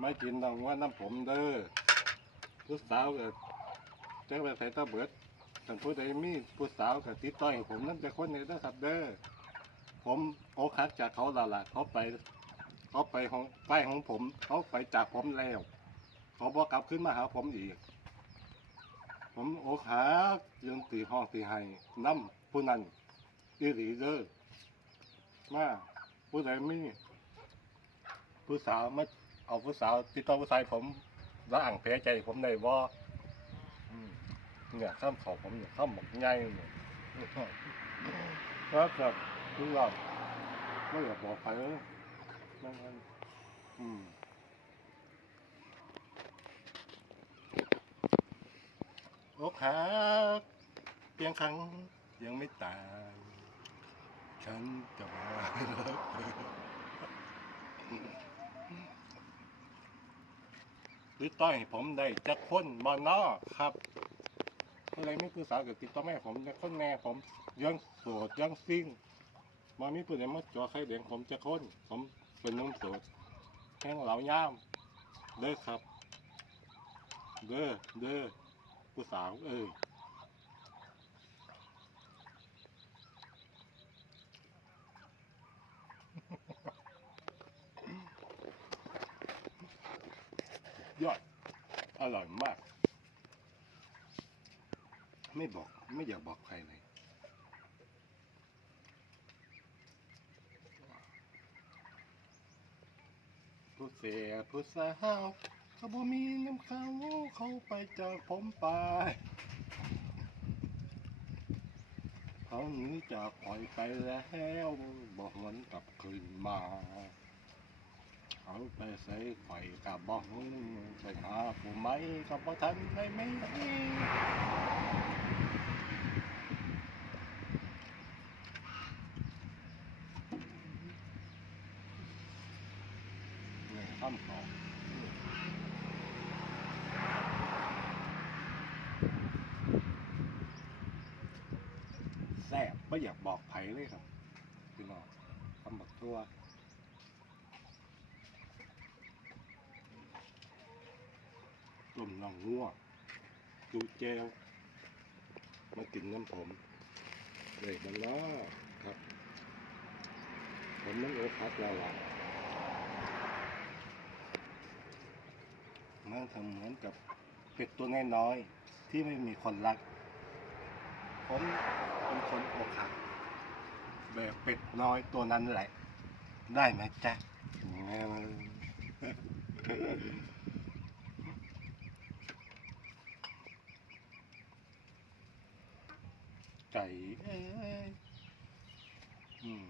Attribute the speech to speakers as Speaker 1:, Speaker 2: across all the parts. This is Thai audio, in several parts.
Speaker 1: ไม่กินน้ำว่าน้ำผมเด้อผู้สาวก็แจ้งไปใส่ตาเบิดท่านผู้ใดมีผู้สาวก็ติดต่อให้ผมนั่นจะคนนี้เด้อครับเด้อผมโอกหักจากเขาและล่ะเขาไป เขาไปของไปของผม เขาไปจากผมแล้วเขาบอกกลับขึ้นมาหาผมอีก ผมโอกหักยืนตีห้องตีให้น้ำผู้นั้นอีหลีเด้อมาผู้ใดมีผู้สาวมา เอาผู้สาวติดต่อผู้ชายผมแล้วอ่างแพ้ใจผมได้บ่อืมเนี่ยข้ามเขาผมเนี่ยข้ามหมกง่ายเนี่ยครับครับคือเราไม่อยากบอกใครเลยนั่นนั่นอืมอกหักเพียงครั้งยังไม่ตายฉันจะมา ติดต่อให้ผมได้จะค้นบอนอครับอะไรไม่คือสาวกับติดต่อแม่ผมจะค้นแม่ผมยังโสดยังซิ่งมามีผู้ในมาจ่อใครเดียงผมจะค้น ผมเป็นนุ่มโสดแห้งเหล่าย่ามเด้อครับ เด้อเด้อผู้สาวเอ้ย ยอด อร่อยมาก ไม่บอกไม่อยากบอกใครเลย ผู้เสียผู้สาวเขาบ่มีน้ำเขาเขาไปจากผมไป เขาหนีจากปล่อยไปแล้วบอกมันกลับคืนมา เขาไปใส่ไข่กับบ้องไปหาผู้ไม่กับบ่ทันได้ไหมนี่ข้ามเขาแซ่บไม่อยากบอกไผเลยครับพี่น้องคำบอกตัว ต้มน่องงัวดูเจลมากินน้ำผมเลยมันล้อครับ ผมมันโอคักแล้วล่ะมันทำเหมือนกับเป็ดตัวน้อยๆที่ไม่มีคนรัก ผมเป็นคนโอคักแบบเป็ดน้อยตัวนั้นแหละ ได้ไหมจ๊ะ ไก่เอ้ยอืม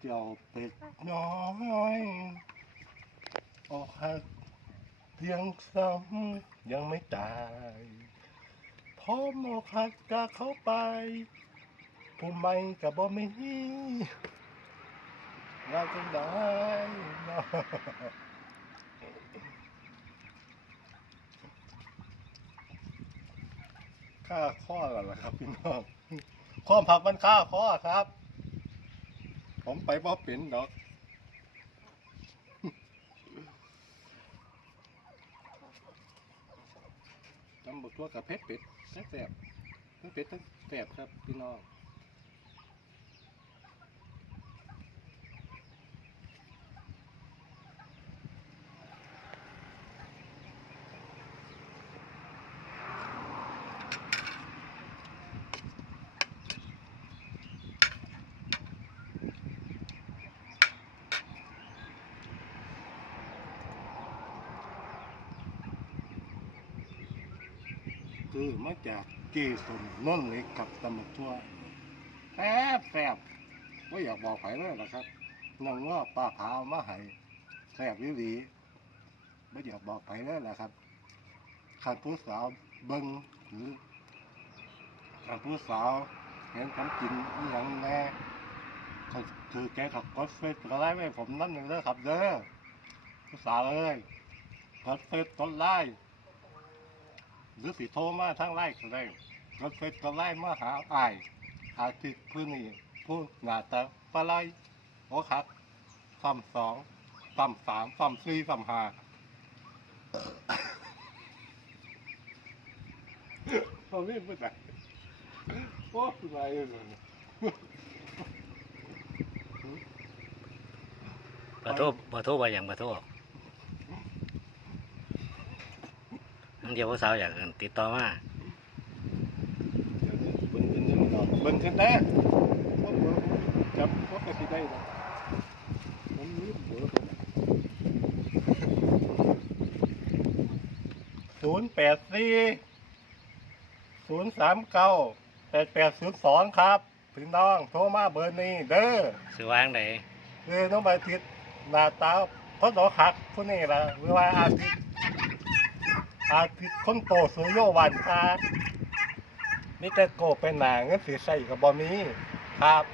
Speaker 1: เจ้าเป็ดน้อยออกหักเพียงซ้ำยังไม่ตายพร้อมออกหักจากเขาไปผู้ไม่กับบ่ไมีเราจะได้เนาะ ค่าข้อแล้วล่ะครับพี่น้องความผักมันค่าข้อครับ ผมไปบ่เป็นดอกตำบกตัวกับเพชรเป็ดแซ่บๆทั้งเป็ดทั้งแซ่บครับพี่น้อง คือมาจากเกสมนนท์เล็กกับตำบักทั่วแซ่บแซ่บไม่อยากบอกใครเลยนะครับน้องว่าป้าพาวมาให้แซ่บวิลีไม่อยากบอกใครเลยนะครับขันผู้สาวเบิ้งหรือขันผู้สาวเห็นผมกินอหย่างแน่คือแกขับกดเฟซก็ไล่ไว้ผมนั่นหนึ่งเด้อครับเด้อผู้สาวเอ้ยกดเฟซกดไลค์ หรือสิโทรมาทางไลน์ก็ได้รถเฟซก็ไล่มาหาอ้ายอาทิตย์ผู้นี้ผู้หน้าตาปลาไหลโอ้ครับคำสองซ้ำสามซ้ำสี่ซ้ำห้าเขาไม่พูดอะไรโอ้คุณอะไรเลย
Speaker 2: เบอร์โทรเบอร์โทรว่าอย่างเบอร์โทรนั่น เดียวผู้สาวอยากติดต่อมา
Speaker 1: เบิ้งขึ้นยังไงเนาะเบิ้งขึ้นได้ว่าเบอร์ผมจับว่าก็สิได้เนาะมันมีเบอร์ศูนย์แปดสี่ศูนย์สามเก้าแปดแปดศูนย์สองครับพี่น้องโทรมาเบอร์นี้เด้อ
Speaker 2: ซื้อวางไหน
Speaker 1: คือน้องใบทิศนาตาเพราะดอกหักผู้นี้ละหรือว่าอาทิตย์ อาทิตย์คนโตสุริโยวันครับนี่แต่โกเป็นหนาเงินสีใส่กับบอมีครับ